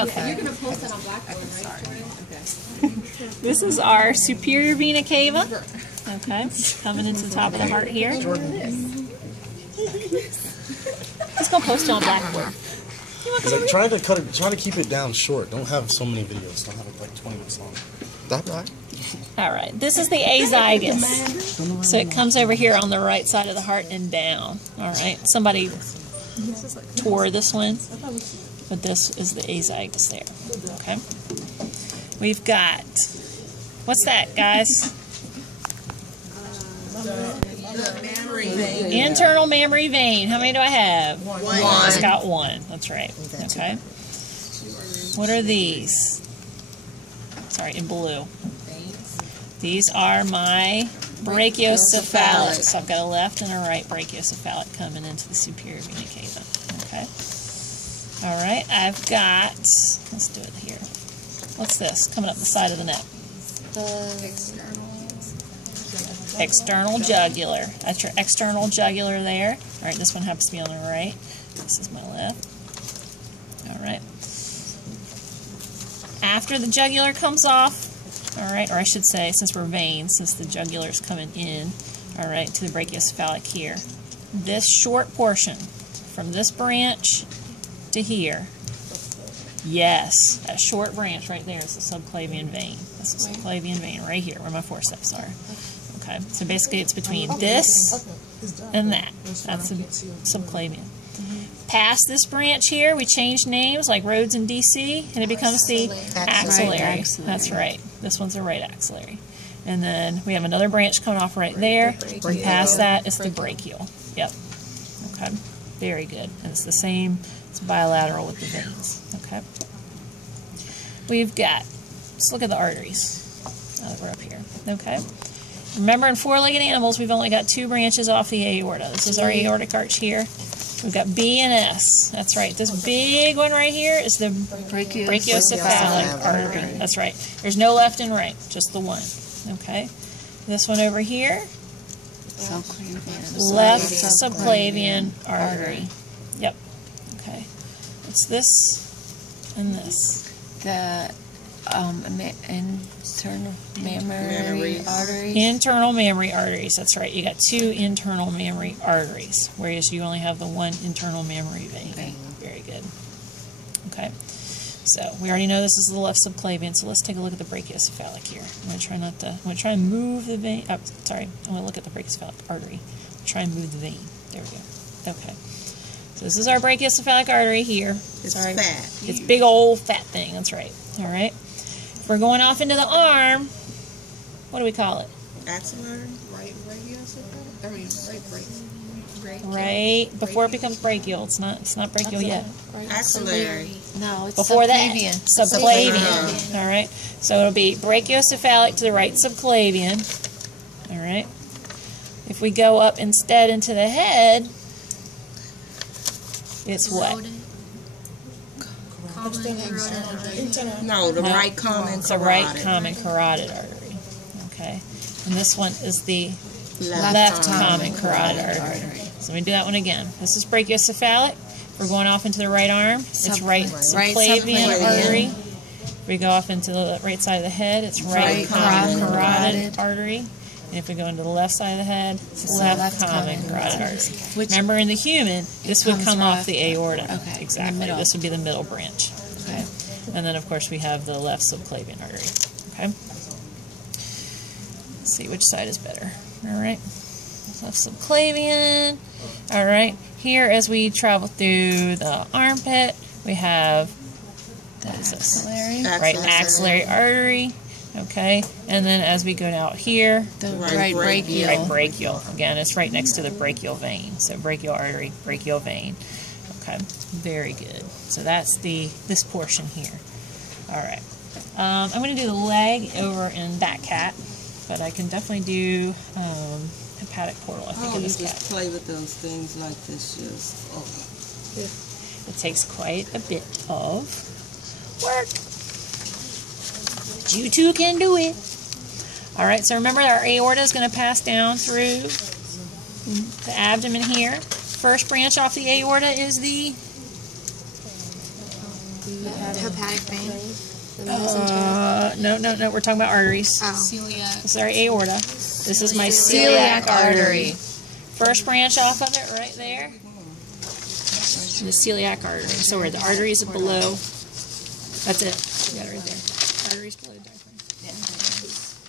Okay. You're going to post that on Blackboard, right, Jordan? Okay. This is our superior vena cava. Okay, coming into the top of the heart here. He's gonna post it on Blackboard. Like, try to keep it down short. Don't have so many videos. Don't have it like 20 minutes long. That right? All right, this is the azygos. So it comes over here on the right side of the heart and down. All right, somebody tore this one, but this is the azygos there. Okay, we've got, what's that, guys? Internal mammary vein. How many do I have? One. It's got one. That's right. Okay. What are these? Sorry, in blue. These are my brachiocephalic. So I've got a left and a right brachiocephalic coming into the superior vena cava. Okay. All right. I've got, let's do it here. What's this? Coming up the side of the neck. External jugular. That's your external jugular there. All right, this one happens to be on the right. This is my left. All right. After the jugular comes off, all right, or I should say, since we're veins, since the jugular is coming in, all right, to the brachiocephalic here, this short portion from this branch to here, yes, that short branch right there is the subclavian vein. That's the subclavian vein right here where my forceps are. Okay, so basically it's between this and that. That's the subclavian. Past this branch here, we change names like Rhodes and DC, and it becomes the axillary. That's right. This one's the right axillary. And then we have another branch coming off right there. And past that is the brachial. Yep. Okay, very good. And it's the same, it's bilateral with the veins. Okay. We've got, let's look at the arteries. We're up here. Okay. Remember, in four-legged animals, we've only got two branches off the aorta. This is our aortic arch here. We've got B and S. That's right. This big one right here is the brachiocephalic artery. That's right. There's no left and right, just the one. Okay. This one over here, left subclavian artery. Yep. Okay. It's this and this. The internal mammary arteries. Internal mammary arteries. That's right. You got two internal mammary arteries, whereas you only have the one internal mammary vein. Very good. Okay. So we already know this is the left subclavian. So let's take a look at the brachiocephalic here. I'm going to try not to. I'm going to try and move the vein. Oh, sorry. I'm going to look at the brachiocephalic artery. Try and move the vein. There we go. Okay. So this is our brachiocephalic artery here. It's fat. It's big old fat thing. That's right. All right. We're going off into the arm. What do we call it? Axillary? Right before it becomes brachial. It's not brachial yet. Axillary. No, it's Before subclavian. that, subclavian. All right. So it'll be brachiocephalic to the right subclavian. All right. If we go up instead into the head, it's what? No, the right common It's the right common carotid artery. Okay. And this one is the left common carotid artery. So let me do that one again. This is brachiocephalic. We're going off into the right arm. It's right subclavian artery. We go off into the right side of the head. It's right common carotid artery. And if we go into the left side of the head, it's left common carotid artery. Remember, in the human, this would come off the aorta. Okay. Exactly. This would be the middle branch. Okay. And then, of course, we have the left subclavian artery. Okay. Let's see which side is better. All right. Left subclavian. All right. Here, as we travel through the armpit, we have, what is this? Right axillary artery. Okay, and then as we go out here, the right brachial. Right brachial. Again, it's right next to the brachial vein. So brachial artery, brachial vein. Okay, very good. So that's this portion here. All right. I'm going to do the leg over in that cat, but I can definitely do hepatic portal. I think in this just cat. Play with those things like this. It takes quite a bit of work. You two can do it. All right, so remember our aorta is going to pass down through the abdomen here. First branch off the aorta is the Hepatic vein. The mesenteric. No. We're talking about arteries. Oh. Celiac. This is our aorta. This is my celiac artery. First branch off of it right there. The celiac artery. So where the arteries are below. That's it. You got it right there. Arteries below the diaphragm.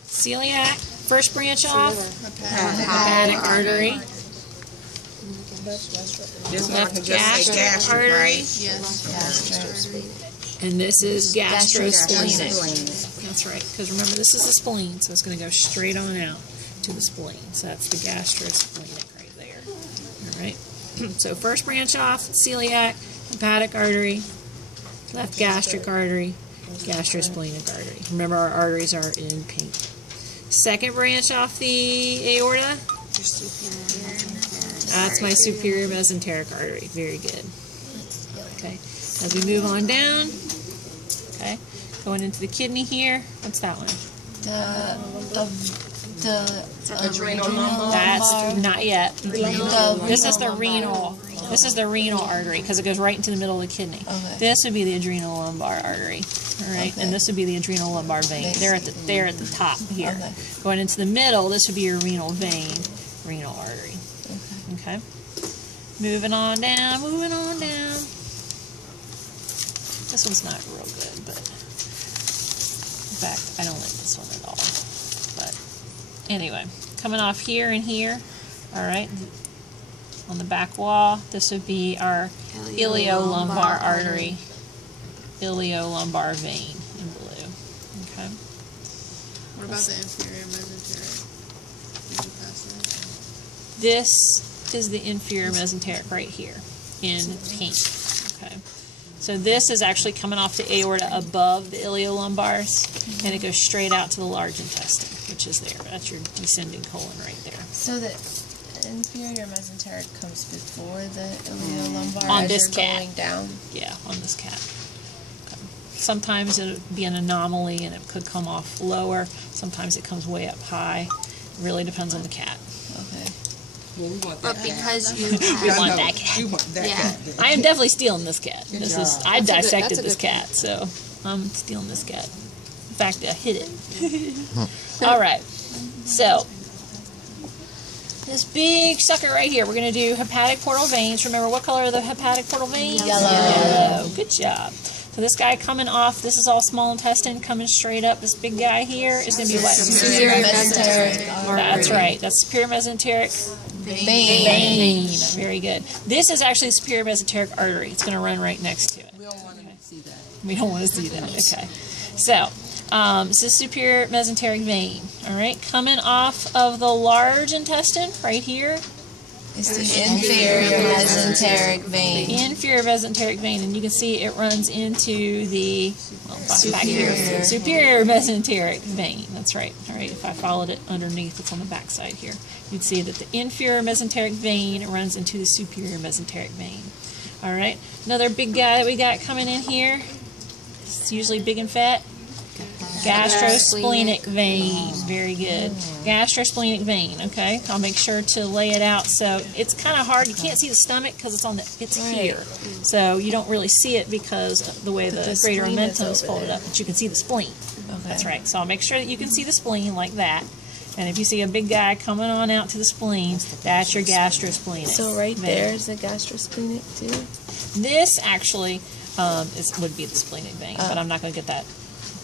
Celiac. First branch off. Hepatic artery. This one can just say Gastric gastric, artery. right? And this is gastrosplenic. Gastrosplenic. That's right. Because remember, this is the spleen, so it's going to go straight on out to the spleen. So that's the gastrosplenic right there. All right. So first branch off, celiac, hepatic artery, left gastric artery, gastrosplenic artery. Remember, our arteries are in pink. Second branch off the aorta. That's my superior mesenteric artery. Very good. Okay. As we move on down, okay, going into the kidney here. What's that one? The Adrenal lumbar. That's not yet. This is the renal. This is the renal artery because it goes right into the middle of the kidney. Okay. This would be the adrenal lumbar artery. All right, Okay. and this would be the adrenal lumbar vein. They're at the top here. Okay. Going into the middle, this would be your renal vein, renal artery. Okay. Moving on down. This one's not real good, but in fact, I don't like this one at all. But anyway, coming off here and here, all right, on the back wall, this would be our iliolumbar artery, iliolumbar vein in blue. Okay. What about the inferior mesenteric? Did you pass that? This is the inferior mesenteric right here in pink. Okay. So this is actually coming off the aorta above the iliolumbars, and it goes straight out to the large intestine, which is there. That's your descending colon right there. So the inferior mesenteric comes before the iliolumbar On as this you're cat. going down? Yeah, on this cat. Okay. Sometimes it'll be an anomaly and it could come off lower. Sometimes it comes way up high. It really depends on the cat. Okay. Well, we want But that cat. because you We have... want that cat. You want that Yeah. cat. I am definitely stealing this cat. This is I That's a good- dissected that's a this good cat, so I'm stealing this cat. In fact, I hit it. All right. So this big sucker right here, we're going to do hepatic portal veins. Remember, what color are the hepatic portal veins? Yellow. Good job. So this guy coming off, this is all small intestine coming straight up. This big guy here is going to be what? Superior mesenteric That's right. That's superior mesenteric vein. Very good. This is actually the superior mesenteric artery. It's going to run right next to it. We don't want to see that. We don't want to see that. Okay. So, this is superior mesenteric vein. All right. Coming off of the large intestine right here. It's the inferior mesenteric vein. The inferior mesenteric vein. And you can see it runs into the back here. Superior mesenteric vein. That's right. All right. If I followed it underneath, it's on the back side here. You'd see that the inferior mesenteric vein runs into the superior mesenteric vein. All right. Another big guy that we got coming in here. It's usually big and fat. Gastrosplenic vein. Very good. Gastrosplenic vein. Okay. I'll make sure to lay it out so it's kind of hard. You can't see the stomach because it's here. So you don't really see it because of the way the greater omentum is folded up. But you can see the spleen. That's right. So I'll make sure that you can see the spleen like that. And if you see a big guy coming on out to the spleen, that's your gastrosplenic. So right vein. there is the gastrosplenic too? This actually would be the splenic vein, but I'm not going to get that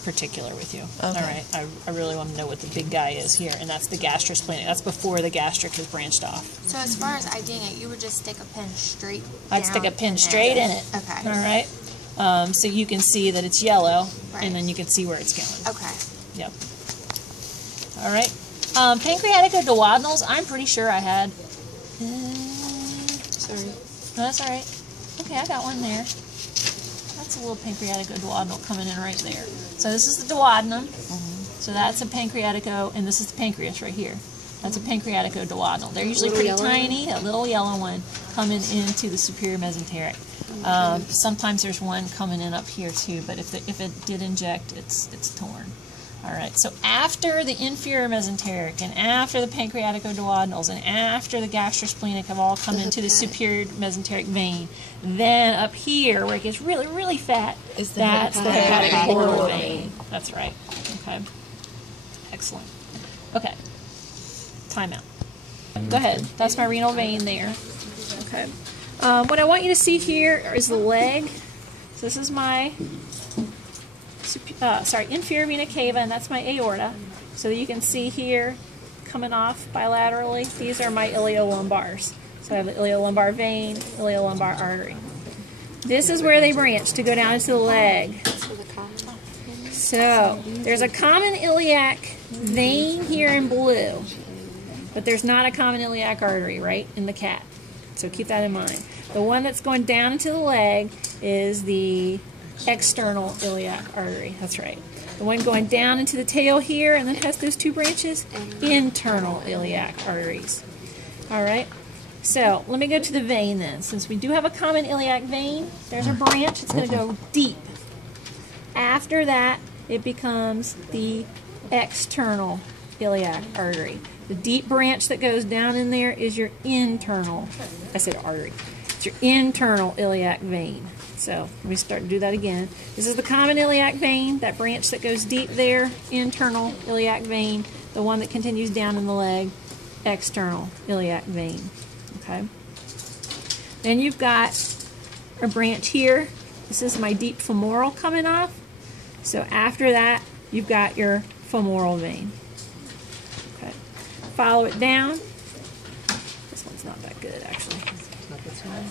particular with you. Okay. All right. I really want to know what the big guy is here, and that's the gastrosplenic. That's before the gastric has branched off. So as far as IDing it, you would just stick a pin straight I'd stick a pin straight in it. Okay. All right. So you can see that it's yellow, Right. and then you can see where it's going. Okay. Yep. All right. Pancreatic duodenals, I'm pretty sure I had. Sorry. No, that's all right. Okay, I got one there. That's a little pancreatic duodenal coming in right there. So this is the duodenum. So that's a pancreatico, and this is the pancreas right here. That's a pancreatico duodenal. They're usually pretty tiny, a little yellow one coming into the superior mesenteric. Sometimes there's one coming in up here too, but if it did inject, it's torn. All right, so after the inferior mesenteric and after the pancreaticoduodenals and after the gastrosplenic have all come into the superior mesenteric vein, then up here where it gets really, really fat, that's the hepatic portal vein. That's right. Okay. Excellent. Okay. Time out. Go ahead. That's my renal vein there. Okay. What I want you to see here is the leg. So this is my inferior vena cava, and that's my aorta. So you can see here, coming off bilaterally, these are my iliolumbars. So I have the iliolumbar vein, iliolumbar artery. This is where they branch to go down into the leg. So there's a common iliac vein here in blue, but there's not a common iliac artery, right, in the cat. So keep that in mind. The one that's going down into the leg is the external iliac artery. That's right. The one going down into the tail here and then has those two branches, internal iliac arteries. All right. So let me go to the vein then. Since we do have a common iliac vein, there's a branch. It's going to go deep. After that, it becomes the external iliac artery. The deep branch that goes down in there is your internal, I said artery, it's your internal iliac vein. So let me start to do that again. This is the common iliac vein, that branch that goes deep there, internal iliac vein. The one that continues down in the leg, external iliac vein. Okay. Then you've got a branch here. This is my deep femoral coming off. So after that, you've got your femoral vein. Okay. Follow it down. This one's not that good, actually.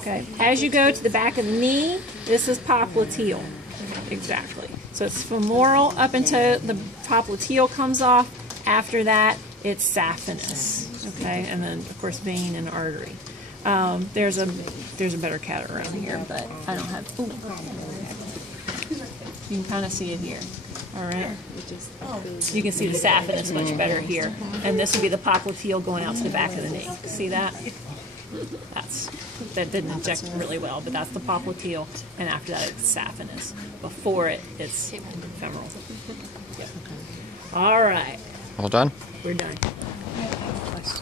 Okay. As you go to the back of the knee, this is popliteal. Exactly. So it's femoral up until the popliteal comes off. After that, it's saphenous. Okay, and then of course vein and artery. There's a better cat around here, but I don't have. Ooh. You can kind of see it here. All right. You can see the saphenous much better here, and this would be the popliteal going out to the back of the knee. See that? That didn't inject really well, but that's the popliteal, and after that it's saphenous. Before it, it's femoral. Yep. All right. All done? We're done.